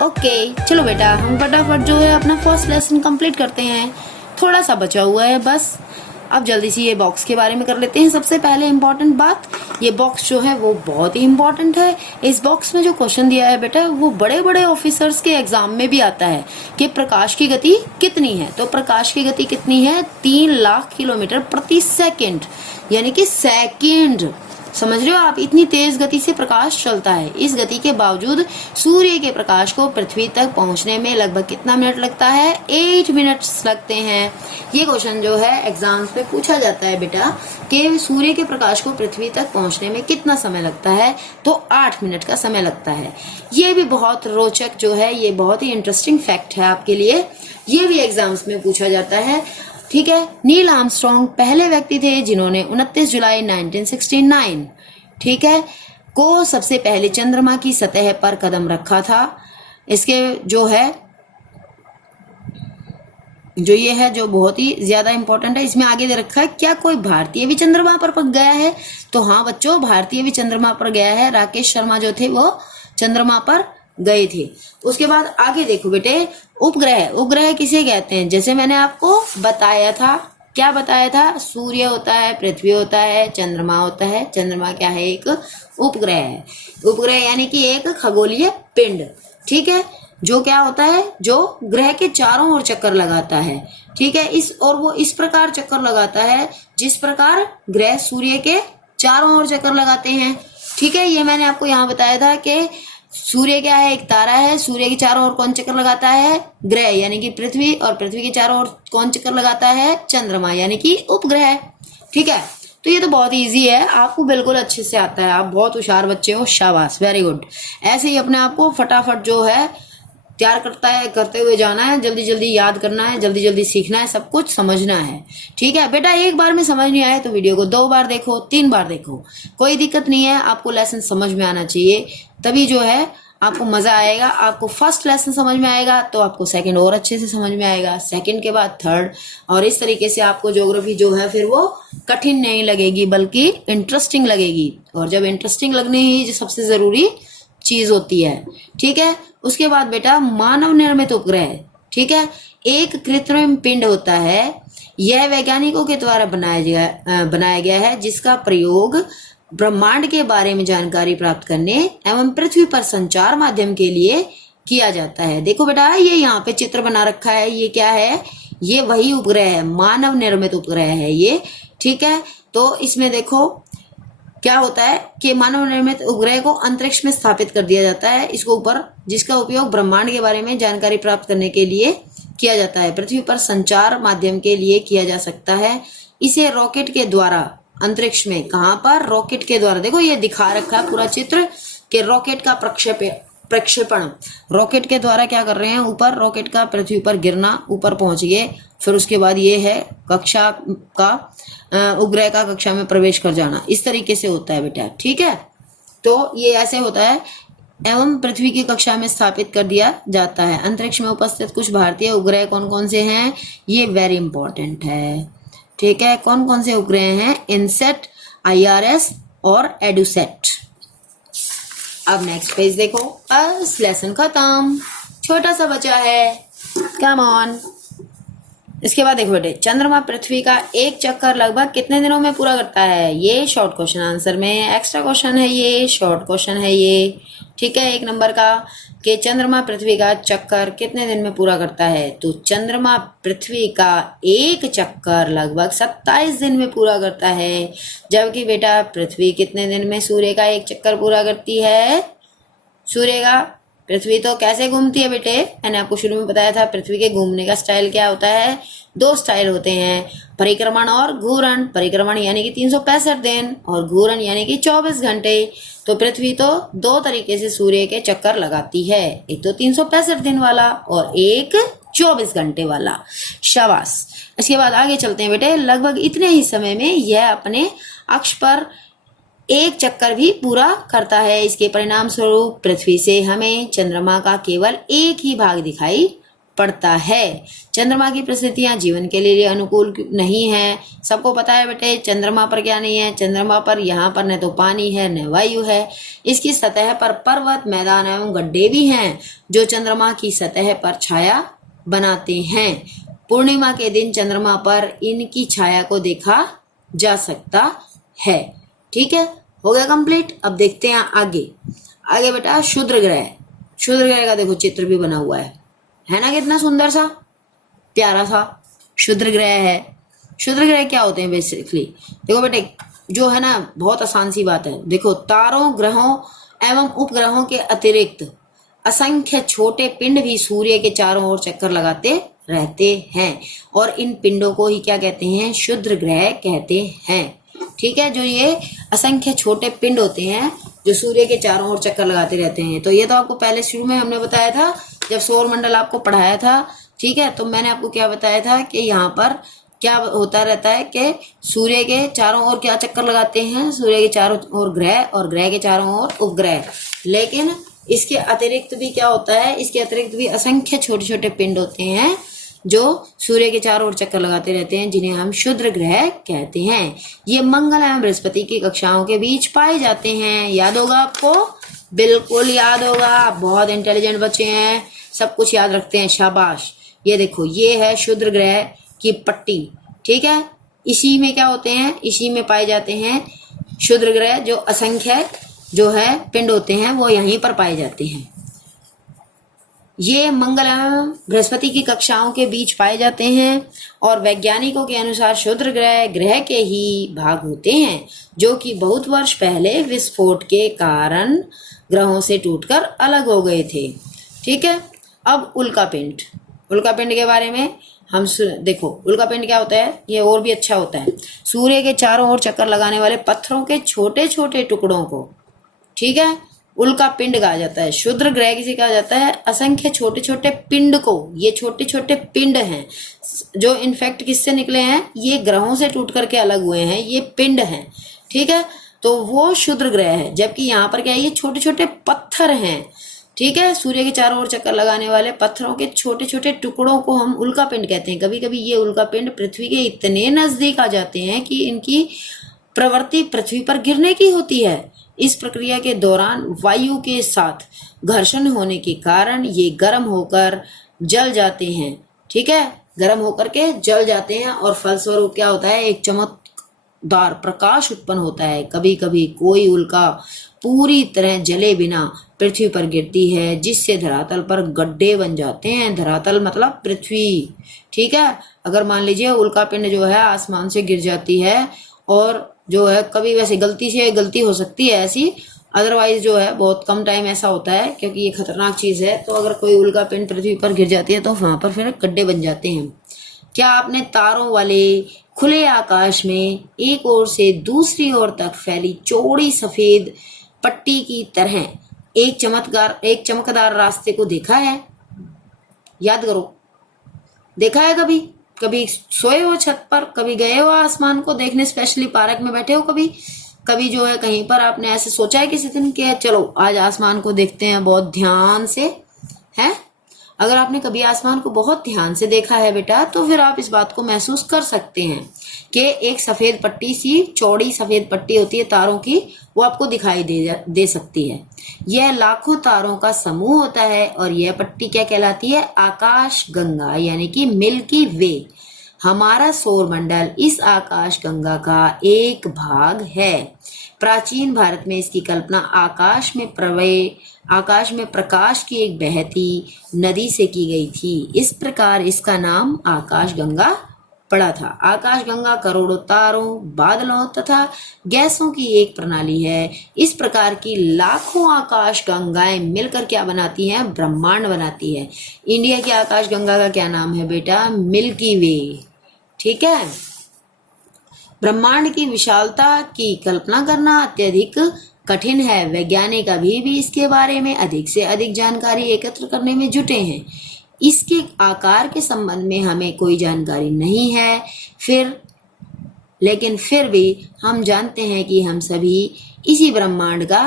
Okay चलो बेटा, हम फटाफट जो है अपना फर्स्ट लेसन कंप्लीट करते हैं। थोड़ा सा बचा हुआ है बस। अब जल्दी से ये बॉक्स के बारे में कर लेते हैं। सबसे पहले इम्पोर्टेंट बात, ये बॉक्स जो है वो बहुत ही इम्पोर्टेंट है। इस बॉक्स में जो क्वेश्चन दिया है बेटा, वो बड़े बड़े ऑफिसर्स के एग्जाम में भी आता है कि प्रकाश की गति कितनी है। तो प्रकाश की गति कितनी है? 3 लाख किलोमीटर प्रति सेकेंड, यानी कि सेकेंड। समझ रहे हो आप? इतनी तेज गति से प्रकाश चलता है। इस गति के बावजूद सूर्य के प्रकाश को पृथ्वी तक पहुंचने में लगभग कितना मिनट लगता है? 8 मिनट्स लगते हैं। ये क्वेश्चन जो है एग्जाम्स में पूछा जाता है बेटा कि सूर्य के प्रकाश को पृथ्वी तक पहुंचने में कितना समय लगता है? तो 8 मिनट का समय लगता है। ये भी बहुत रोचक जो है, ये बहुत ही इंटरेस्टिंग फैक्ट है आपके लिए। ये भी एग्जाम्स में पूछा जाता है। ठीक है। नील आर्मस्ट्रॉन्ग पहले व्यक्ति थे जिन्होंने 29 जुलाई 1969 ठीक है को सबसे पहले चंद्रमा की सतह पर कदम रखा था। इसके जो ये है जो बहुत ही ज्यादा इंपॉर्टेंट है, इसमें आगे दे रखा है क्या कोई भारतीय भी चंद्रमा पर गया है? तो हाँ बच्चों, भारतीय भी चंद्रमा पर गया है। राकेश शर्मा जो थे वो चंद्रमा पर गए थे। उसके बाद आगे देखो बेटे, उपग्रह। उपग्रह किसे कहते हैं? जैसे मैंने आपको बताया था, क्या बताया था? सूर्य होता है, पृथ्वी होता है, चंद्रमा होता है। चंद्रमा क्या है? एक उपग्रह है। उपग्रह यानी कि एक खगोलीय पिंड। ठीक है, जो क्या होता है? जो ग्रह के चारों ओर चक्कर लगाता है। ठीक है, वो इस प्रकार चक्कर लगाता है जिस प्रकार ग्रह सूर्य के चारों ओर चक्कर लगाते हैं। ठीक है, ये मैंने आपको यहाँ बताया था कि सूर्य क्या है? एक तारा है। सूर्य के चारों ओर कौन चक्कर लगाता है? ग्रह यानी कि पृथ्वी। और पृथ्वी के चारों ओर कौन चक्कर लगाता है? चंद्रमा यानी कि उपग्रह। ठीक है, तो ये तो बहुत इजी है, आपको बिल्कुल अच्छे से आता है। आप बहुत होशियार बच्चे हो, शाबाश, वेरी गुड। ऐसे ही अपने आप को फटाफट जो है तैयार करते हुए जाना है। जल्दी जल्दी याद करना है, जल्दी जल्दी सीखना है, सब कुछ समझना है। ठीक है बेटा, एक बार में समझ नहीं आए तो वीडियो को 2 बार देखो, 3 बार देखो, कोई दिक्कत नहीं है। आपको लेसन समझ में आना चाहिए, तभी जो है आपको मजा आएगा। आपको फर्स्ट लेसन समझ में आएगा तो आपको सेकंड और अच्छे से समझ में आएगा, सेकंड के बाद थर्ड, और इस तरीके से आपको ज्योग्राफी जो है फिर वो कठिन नहीं लगेगी बल्कि इंटरेस्टिंग लगेगी। और जब इंटरेस्टिंग लगनी ही जो सबसे जरूरी चीज होती है। ठीक है, उसके बाद बेटा मानव निर्मित उपग्रह। ठीक है, एक कृत्रिम पिंड होता है। यह वैज्ञानिकों के द्वारा बनाया गया है जिसका प्रयोग ब्रह्मांड के बारे में जानकारी प्राप्त करने एवं पृथ्वी पर संचार माध्यम के लिए किया जाता है। देखो बेटा, ये यहाँ पे चित्र बना रखा है, ये क्या है? ये वही उपग्रह है, मानव निर्मित उपग्रह है ये। ठीक है, तो इसमें देखो क्या होता है कि मानव निर्मित उपग्रह को अंतरिक्ष में स्थापित कर दिया जाता है, इसको ऊपर, जिसका उपयोग ब्रह्मांड के बारे में जानकारी प्राप्त करने के लिए किया जाता है, पृथ्वी पर संचार माध्यम के लिए किया जा सकता है। इसे रॉकेट के द्वारा अंतरिक्ष में, कहां पर? रॉकेट के द्वारा। देखो ये दिखा रखा है पूरा चित्र कि रॉकेट का प्रक्षेपण रॉकेट के द्वारा क्या कर रहे हैं? ऊपर रॉकेट का पृथ्वी पर गिरना, ऊपर पहुंच गए। फिर उसके बाद ये है कक्षा का उपग्रह का कक्षा में प्रवेश कर जाना। इस तरीके से होता है बेटा। ठीक है, तो ये ऐसे होता है। एवं पृथ्वी की कक्षा में स्थापित कर दिया जाता है। अंतरिक्ष में उपस्थित कुछ भारतीय उपग्रह कौन कौन से हैं? ये वेरी इंपॉर्टेंट है। ठीक है, कौन कौन से उपग्रह हैं? इनसेट, IRS और एडुसेट। अब नेक्स्ट पेज देखो, बस लेसन खत्म, छोटा सा बचा है, कम ऑन। इसके बाद देखो बेटे, चंद्रमा पृथ्वी का एक चक्कर लगभग कितने दिनों में पूरा करता है? ये शॉर्ट क्वेश्चन आंसर में, एक्स्ट्रा क्वेश्चन है ये, शॉर्ट क्वेश्चन है ये। ठीक है, 1 नंबर का कि चंद्रमा पृथ्वी का चक्कर कितने दिन में पूरा करता है? तो चंद्रमा पृथ्वी का एक चक्कर लगभग 27 दिन में पूरा करता है। जबकि बेटा पृथ्वी कितने दिन में सूर्य का एक चक्कर पूरा करती है? सूर्य का, पृथ्वी तो कैसे घूमती है बेटे? मैंने आपको शुरू में बताया था, पृथ्वी के घूमने का स्टाइल क्या होता है? 2 स्टाइल होते हैं, परिक्रमण और घूर्ण। परिक्रमण यानी कि 365 दिन और घूर्ण यानी कि 24 घंटे। तो पृथ्वी तो 2 तरीके से सूर्य के चक्कर लगाती है, एक तो 365 दिन वाला और एक 24 घंटे वाला। शाबाश। इसके बाद आगे चलते हैं बेटे। लगभग इतने ही समय में यह अपने अक्ष पर एक चक्कर भी पूरा करता है। इसके परिणाम स्वरूप पृथ्वी से हमें चंद्रमा का केवल एक ही भाग दिखाई पड़ता है। चंद्रमा की परिस्थितियां जीवन के लिए अनुकूल नहीं है। सबको पता है बेटे चंद्रमा पर क्या नहीं है। चंद्रमा पर यहाँ पर न तो पानी है न वायु है। इसकी सतह पर पर्वत, मैदान एवं गड्ढे भी हैं जो चंद्रमा की सतह पर छाया बनाते हैं। पूर्णिमा के दिन चंद्रमा पर इनकी छाया को देखा जा सकता है। ठीक है, हो गया कंप्लीट। अब देखते हैं आगे। आगे बेटा क्षुद्र ग्रह। क्षुद्र ग्रह का देखो चित्र भी बना हुआ है ना, कितना सुंदर सा प्यारा सा क्षुद्र ग्रह है। क्षुद्र ग्रह क्या होते हैं बेसिकली? देखो बेटे जो है ना, बहुत आसान सी बात है। देखो तारों, ग्रहों एवं उपग्रहों के अतिरिक्त असंख्य छोटे पिंड भी सूर्य के चारों ओर चक्कर लगाते रहते हैं और इन पिंडों को ही क्या कहते हैं? क्षुद्र ग्रह कहते हैं। ठीक है, जो ये असंख्य छोटे पिंड होते हैं जो सूर्य के चारों ओर चक्कर लगाते रहते हैं। तो ये तो आपको पहले शुरू में हमने बताया था जब सौर मंडल आपको पढ़ाया था। ठीक है, तो मैंने आपको क्या बताया था कि यहाँ पर क्या होता रहता है कि सूर्य के चारों ओर क्या चक्कर लगाते हैं? सूर्य के चारों ओर ग्रह और ग्रह के चारों ओर उपग्रह। लेकिन इसके अतिरिक्त भी क्या होता है? इसके अतिरिक्त भी असंख्य छोटे छोटे पिंड होते हैं जो सूर्य के चारों ओर चक्कर लगाते रहते हैं, जिन्हें हम क्षुद्र ग्रह कहते हैं। ये मंगल एवं बृहस्पति की कक्षाओं के बीच पाए जाते हैं। याद होगा आपको? बिल्कुल याद होगा, बहुत इंटेलिजेंट बच्चे हैं, सब कुछ याद रखते हैं, शाबाश। ये देखो ये है क्षुद्र ग्रह की पट्टी। ठीक है, इसी में क्या होते हैं? इसी में पाए जाते हैं क्षुद्र ग्रह। जो असंख्य जो है पिंड होते हैं वो यहीं पर पाए जाते हैं। ये मंगल एवं बृहस्पति की कक्षाओं के बीच पाए जाते हैं और वैज्ञानिकों के अनुसार क्षुद्र ग्रह ग्रह के ही भाग होते हैं जो कि बहुत वर्ष पहले विस्फोट के कारण ग्रहों से टूटकर अलग हो गए थे। ठीक है, अब उल्कापिंड। उल्कापिंड के बारे में हम देखो उल्कापिंड क्या होता है? ये और भी अच्छा होता है। सूर्य के चारों ओर चक्कर लगाने वाले पत्थरों के छोटे छोटे टुकड़ों को, ठीक है, उल्का पिंड कहा जाता है। क्षुद्र ग्रह किसे कहा जाता है? असंख्य छोटे छोटे पिंड को। ये छोटे छोटे पिंड हैं जो इनफैक्ट किससे निकले हैं? ये ग्रहों से टूट करके अलग हुए हैं, ये पिंड हैं। ठीक है, तो वो क्षुद्र ग्रह है। जबकि यहाँ पर क्या है? ये छोटे छोटे पत्थर हैं। ठीक है, सूर्य के चारों ओर चक्कर लगाने वाले पत्थरों के छोटे छोटे टुकड़ों को हम उल्का पिंड कहते हैं। कभी कभी ये उल्का पिंड पृथ्वी के इतने नजदीक आ जाते हैं कि इनकी प्रवृत्ति पृथ्वी पर गिरने की होती है। इस प्रक्रिया के दौरान वायु के साथ घर्षण होने के कारण ये गर्म होकर जल जाते हैं। ठीक है, गर्म होकर के जल जाते हैं और फलस्वरूप क्या होता है? एक चमकदार प्रकाश उत्पन्न होता है। कभी कभी कोई उल्का पूरी तरह जले बिना पृथ्वी पर गिरती है जिससे धरातल पर गड्ढे बन जाते हैं। धरातल मतलब पृथ्वी। ठीक है, अगर मान लीजिए उल्का पिंड जो है आसमान से गिर जाती है और जो है कभी वैसे गलती हो सकती है ऐसी, अदरवाइज जो है बहुत कम टाइम ऐसा होता है क्योंकि ये खतरनाक चीज है। तो अगर कोई उल्का पिंड पृथ्वी पर गिर जाती है तो वहां पर फिर गड्ढे बन जाते हैं। क्या आपने तारों वाले खुले आकाश में एक ओर से दूसरी ओर तक फैली चौड़ी सफेद पट्टी की तरह एक चमकदार रास्ते को देखा है? याद करो, देखा है कभी? कभी सोए हो छत पर, कभी गए हो आसमान को देखने, स्पेशली पार्क में बैठे हो कभी जो है कहीं पर आपने ऐसे सोचा है किसी दिन कि चलो आज आसमान को देखते हैं बहुत ध्यान से? है, अगर आपने कभी आसमान को बहुत ध्यान से देखा है बेटा तो फिर आप इस बात को महसूस कर सकते हैं कि एक सफेद पट्टी सी, चौड़ी सफेद पट्टी होती है तारों की, वो आपको दिखाई दे सकती है। यह लाखों तारों का समूह होता है और यह पट्टी क्या कहलाती है? आकाश गंगा यानी कि मिल्की वे। हमारा सौर मंडल इस आकाश गंगा का एक भाग है। प्राचीन भारत में इसकी कल्पना आकाश में प्रकाश की एक बहती नदी से की गई थी। इस प्रकार इसका नाम आकाश गंगा पड़ा था। आकाश गंगा करोड़ों तारों, बादलों तथा गैसों की एक प्रणाली है। इस प्रकार की लाखों आकाश गंगाएं मिलकर क्या बनाती हैं? ब्रह्मांड बनाती है। इंडिया की आकाश गंगा का क्या नाम है बेटा? मिल्की वे। ठीक है, ब्रह्मांड की विशालता की कल्पना करना अत्यधिक कठिन है। वैज्ञानिक अभी भी इसके बारे में अधिक से अधिक जानकारी एकत्र करने में जुटे हैं। इसके आकार के संबंध में हमें कोई जानकारी नहीं है, लेकिन फिर भी हम जानते हैं कि हम सभी इसी ब्रह्मांड का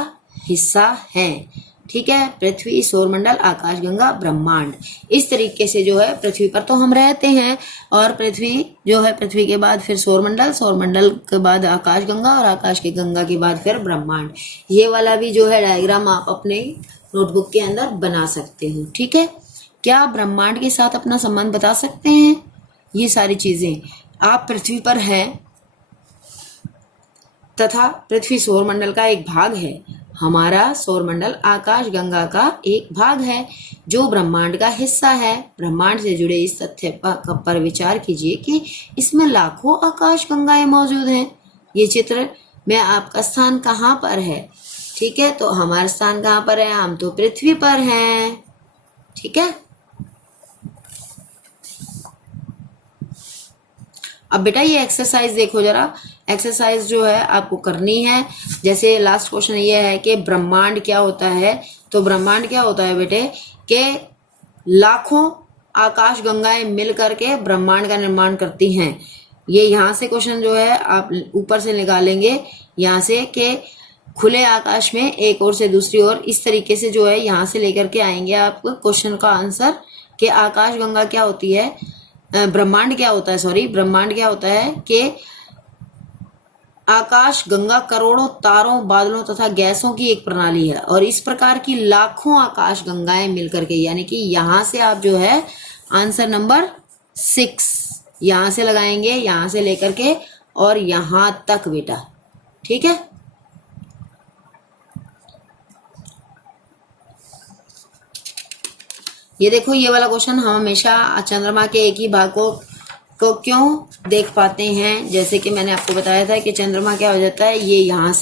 हिस्सा हैं। ठीक है, पृथ्वी, सौरमंडल, आकाशगंगा, ब्रह्मांड। इस तरीके से जो है पृथ्वी पर तो हम रहते हैं, और पृथ्वी जो है, पृथ्वी के बाद फिर सौरमंडल, सौरमंडल के बाद आकाशगंगा, और आकाश की गंगा के बाद फिर ब्रह्मांड। ये वाला भी जो है डायग्राम आप अपने नोटबुक के अंदर बना सकते हो। ठीक है, क्या ब्रह्मांड के साथ अपना संबंध बता सकते हैं? ये सारी चीजें, आप पृथ्वी पर हैं तथा पृथ्वी सौरमंडल का एक भाग है, हमारा सौरमंडल आकाश गंगा का एक भाग है जो ब्रह्मांड का हिस्सा है। ब्रह्मांड से जुड़े इस तथ्य पर विचार कीजिए कि इसमें लाखों आकाश गंगाएं मौजूद हैं। ये चित्र में आपका स्थान कहाँ पर है? ठीक है, तो हमारा स्थान कहाँ पर है? हम तो पृथ्वी पर हैं। ठीक है, अब बेटा ये एक्सरसाइज देखो जरा। एक्सरसाइज जो है आपको करनी है। जैसे लास्ट क्वेश्चन ये है कि ब्रह्मांड क्या होता है, तो ब्रह्मांड क्या होता है बेटे कि लाखों आकाश गंगाएं मिल करके ब्रह्मांड का निर्माण करती हैं। ये यहाँ से क्वेश्चन जो है आप ऊपर से निकालेंगे, यहाँ से कि खुले आकाश में एक ओर से दूसरी ओर, इस तरीके से जो है यहाँ से लेकर के आएंगे आप क्वेश्चन का आंसर कि आकाश गंगा क्या होती है, ब्रह्मांड क्या होता है, सॉरी ब्रह्मांड क्या होता है कि आकाश गंगा करोड़ों तारों, बादलों तथा गैसों की एक प्रणाली है, और इस प्रकार की लाखों आकाश गंगाएं मिलकर के, यानी कि यहां से आप जो है आंसर नंबर 6 यहां से लगाएंगे, यहां से लेकर के और यहां तक बेटा। ठीक है, ये देखो ये वाला क्वेश्चन, हम हमेशा चंद्रमा के एक ही भाग को क्यों देख पाते हैं? जैसे कि मैंने आपको बताया था कि चंद्रमा क्या हो जाता है, ये यहाँ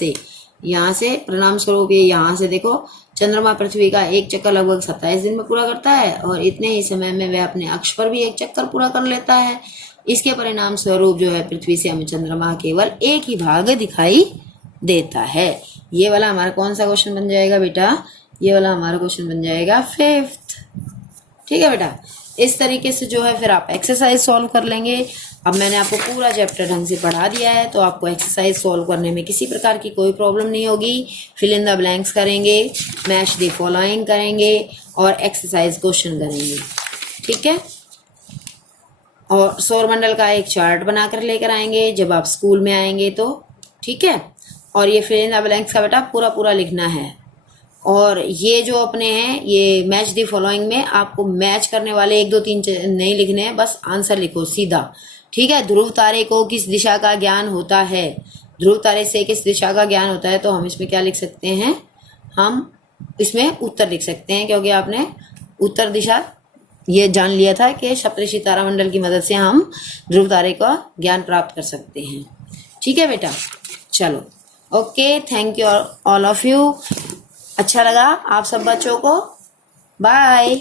से परिणाम स्वरूप ये यहाँ से देखो, चंद्रमा पृथ्वी का एक चक्कर लगभग 27 दिन में पूरा करता है, और इतने ही समय में वह अपने अक्ष पर भी एक चक्कर पूरा कर लेता है। इसके परिणाम स्वरूप जो है पृथ्वी से हमें चंद्रमा केवल एक ही भाग दिखाई देता है। ये वाला हमारा कौन सा क्वेश्चन बन जाएगा बेटा? ये वाला हमारा क्वेश्चन बन जाएगा 5th। ठीक है बेटा, इस तरीके से जो है फिर आप एक्सरसाइज सॉल्व कर लेंगे। अब मैंने आपको पूरा चैप्टर ढंग से पढ़ा दिया है, तो आपको एक्सरसाइज सॉल्व करने में किसी प्रकार की कोई प्रॉब्लम नहीं होगी। फिल इन द ब्लैंक्स करेंगे, मैच द फॉलोइंग करेंगे और एक्सरसाइज क्वेश्चन करेंगे। ठीक है, और सौरमंडल का एक चार्ट बनाकर लेकर आएंगे जब आप स्कूल में आएंगे तो। ठीक है, और ये फिल इन द ब्लैंक्स का बेटा पूरा लिखना है। और ये जो अपने हैं ये मैच दी फॉलोइंग में आपको मैच करने वाले 1 2 3 नहीं लिखने हैं, बस आंसर लिखो सीधा। ठीक है, ध्रुव तारे को किस दिशा का ज्ञान होता है? ध्रुव तारे से किस दिशा का ज्ञान होता है? तो हम इसमें क्या लिख सकते हैं? हम इसमें उत्तर लिख सकते हैं, क्योंकि आपने उत्तर दिशा ये जान लिया था कि सप्तऋषि तारामंडल की मदद से हम ध्रुव तारे का ज्ञान प्राप्त कर सकते हैं। ठीक है बेटा, चलो okay, thank you all of you. अच्छा लगा आप सब बच्चों को? बाय।